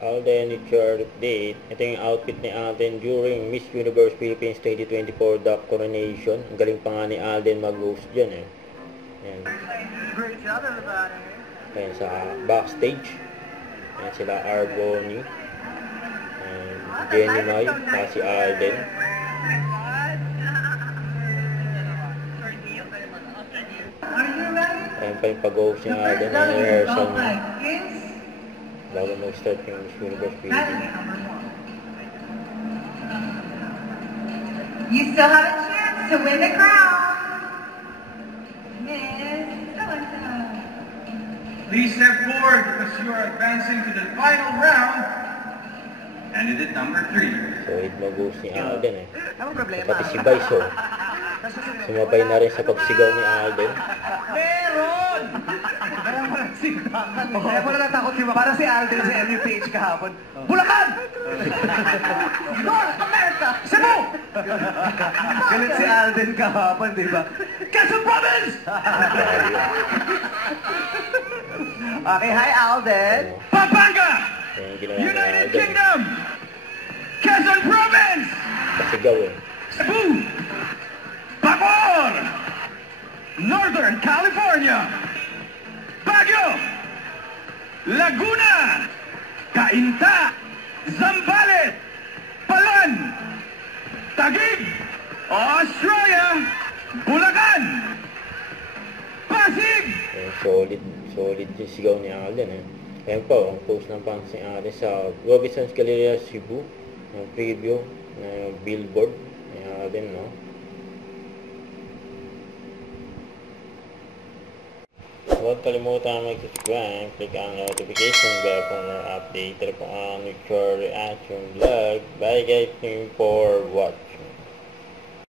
Alden Richard update. Ito yung outfit ni Alden during Miss Universe Philippines 2024 The Coronation. Ang galing pa nga ni Alden mag-host dyan eh. Ayan. Great job, everybody. Ayan sa backstage. Ayan sila Arboni. And Jenny Mai. Saka si Alden. Ayan pa yung pag-host ni Alden. Ang rehearsal niya. Bago mag-start yung Miss Universe Philippines. You still have a chance to win the crown, Miss So-and-so. Please step forward because you are advancing to the final round. Candidate number 3. Solid mag-host ni Alden eh. Anong problema? Pati si Vice oh. Sumabay na rin sa pagsigaw ni Alden. Meron! Kaya mo lang sigawan. Kaya mo lang natakot si para si Alden sa LUPH kahapon. Bulacan! North America! Cebu! Galit si Alden kahapon, di ba? Quezon Province! Okay, hi Alden. Pampanga! Ayan yung ginawa ni United Alden. Kingdom! Quezon Province! Pasigaw eh. Cebu! Bacoor! Northern California! Baguio! Laguna! Cainta! Zambales! Palan! Taguig! Australia! Bulacan! Pasig! Ayan, solid yung sigaw ni Alden eh. Ayan pa ang post ng fans ni Alden sa Robinson's Galleria, Cebu. Ang preview ng billboard ni Alden, no? Huwag kalimutan mag-subscribe, click ang notification bell for more update. Ito po ang Nuture Reaction Vlog. Bye guys, for what?